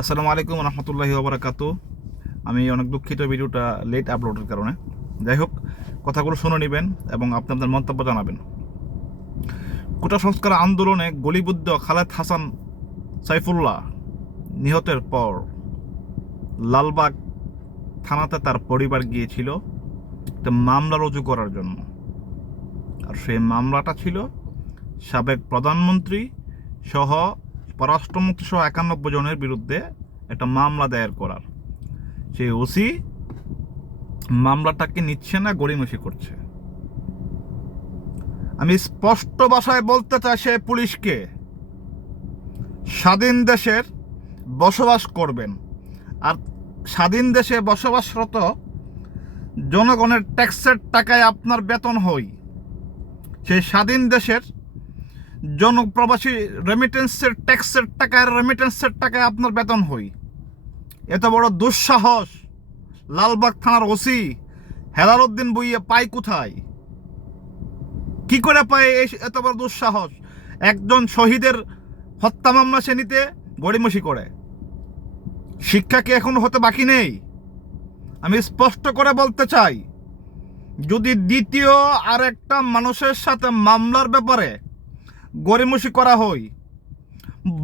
আসসালামু আলাইকুম রহমতুল্লাহি ওবরাকাত আমি অনেক দুঃখিত ভিডিওটা লেট আপলোডের কারণে। যাই হোক কথাগুলো শুনে নেবেন এবং আপনাদের মন্তব্য জানাবেন। কোটা সংস্কার আন্দোলনে গলিবুদ্ধ খালেদ হাসান সাইফুল্লাহ নিহতের পর লালবাগ থানাতে তার পরিবার গিয়েছিল একটা মামলা রুজু করার জন্য। আর সেই মামলাটা ছিল সাবেক প্রধানমন্ত্রী সহ পররাষ্ট্রমন্ত্রী সহ একানব্বই জনের বিরুদ্ধে একটা মামলা দায়ের করার। সেই ওসি মামলাটাকে নিচ্ছে না, গড়িমসি করছে। আমি স্পষ্ট ভাষায় বলতে চাই সে পুলিশকে, স্বাধীন দেশের বসবাস করবেন। আর স্বাধীন দেশে বসবাসরত জনগণের ট্যাক্সের টাকায় আপনার বেতন হই। সেই স্বাধীন দেশের জনপ্রবাসী রেমিটেন্সের ট্যাক্সের টাকায় রেমিটেন্সের টাকায় আপনার বেতন হই। এত বড় দুঃসাহস। লালবাগ থানার ওসি হেলাল উদ্দিন বইয়ে পায় কোথায়? কি করে পায় এই এত বড় দুঃসাহস? একজন শহীদের হত্যা মামলা সে নিতে গড়িমসি করে। শিক্ষা কি এখন হতে বাকি নেই? আমি স্পষ্ট করে বলতে চাই, যদি দ্বিতীয় আরেকটা মানুষের সাথে মামলার ব্যাপারে গড়িমসি করা হয়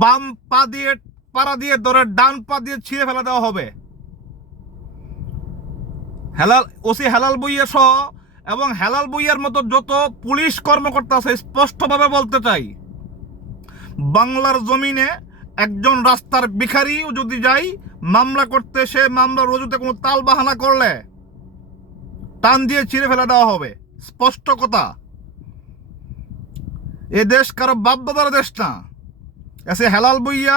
বাম পা দিয়ে, পাড়া দিয়ে ধরে ডান পা দিয়ে ছিঁড়ে ফেলা দেওয়া হবে। হেলাল, ওসি হেলাল বইয়া সহ এবং হেলাল বইয়ার মতো যত পুলিশ কর্মকর্তা আছে, স্পষ্টভাবে বলতে চাই, বাংলার জমিনে একজন রাস্তার ভিখারিও যদি যাই, মামলা করতে সে মামলা রজুতে কোনো তাল বাহানা করলে টান দিয়ে ছিঁড়ে ফেলা দেওয়া হবে। স্পষ্ট কথা। এ দেশ কারও বাপ দাদার দেশ না। এসে হেলাল বইয়া,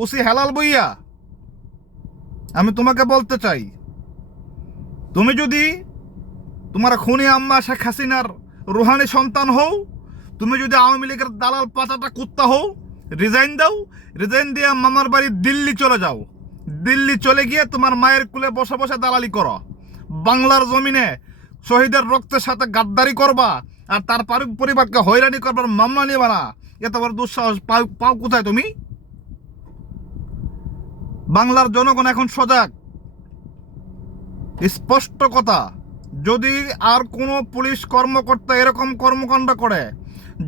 ওসি হেলাল বইয়া, আমি তোমাকে বলতে চাই, তুমি যদি তোমার খুনি আম্মা শেখ হাসিনার রুহানি সন্তান হও, তুমি যদি আওয়ামী লীগের দালাল পাচাটা কুত্তা হও রিজাইন দাও রিজাইন দিয়ে মামার বাড়ি দিল্লি চলে যাও। দিল্লি চলে গিয়ে তোমার মায়ের কুলে বসে বসে দালালি করো। বাংলার জমিনে শহীদের রক্তের সাথে গাদ্দারি করবা আর তার পারি- পরিবারকে হয়রানি করবার মামলা নিবা না এত বড় দুঃসাহস। পাও পাও কোথায় তুমি? বাংলার জনগণ এখন সজাগ। স্পষ্ট কথা, যদি আর কোনো পুলিশ কর্মকর্তা এরকম কর্মকাণ্ড করে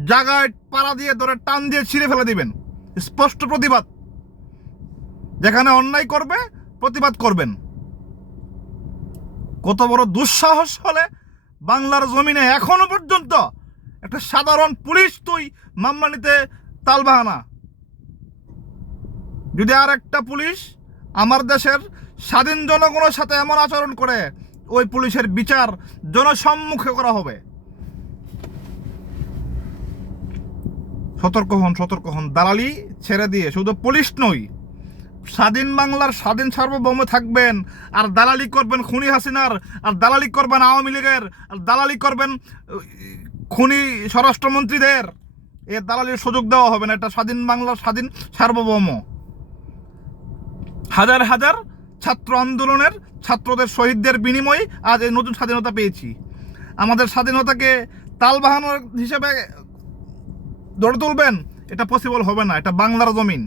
জায়গায় পাড়া দিয়ে ধরে টান দিয়ে ছিঁড়ে ফেলে দিবেন। স্পষ্ট প্রতিবাদ। যেখানে অন্যায় করবে, প্রতিবাদ করবেন। কত বড় দুঃসাহস হলে বাংলার জমিনে এখনও পর্যন্ত একটা সাধারণ পুলিশ তুই মামলা নিতে তালবাহানা যদি আর একটা পুলিশ আমার দেশের স্বাধীন জনগণের সাথে এমন আচরণ করে, ওই পুলিশের বিচার জনসম্মুখে করা হবে। সতর্ক হন সতর্ক হন। দালালি ছেড়ে দিয়ে শুধু পুলিশ নই স্বাধীন বাংলার স্বাধীন সার্বভৌম থাকবেন, আর দালালি করবেন খুনি হাসিনার, আর দালালি করবেন আওয়ামী লীগের, আর দালালি করবেন খুনি স্বরাষ্ট্রমন্ত্রীদের। এ দালালির সুযোগ দেওয়া হবে না, এটা স্বাধীন বাংলার স্বাধীন সার্বভৌম। হাজার হাজার ছাত্র আন্দোলনের ছাত্রদের শহীদদের বিনিময়ে আজ এই নতুন স্বাধীনতা পেয়েছি। আমাদের স্বাধীনতাকে তাল বাহানোর হিসেবে গড়ে তুলবেন, এটা পসিবল হবে না, এটা বাংলার জমিন।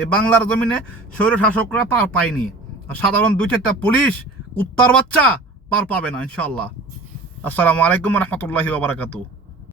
এই বাংলার জমিনে স্বৈর শাসকরা পার পায়নি। আর সাধারণ দুই চারটা পুলিশ, উত্তর বাচ্চা পার পাবে না ইনশাল্লাহ আসসালামু আলাইকুম রহমতুল্লাহি বারাকাতু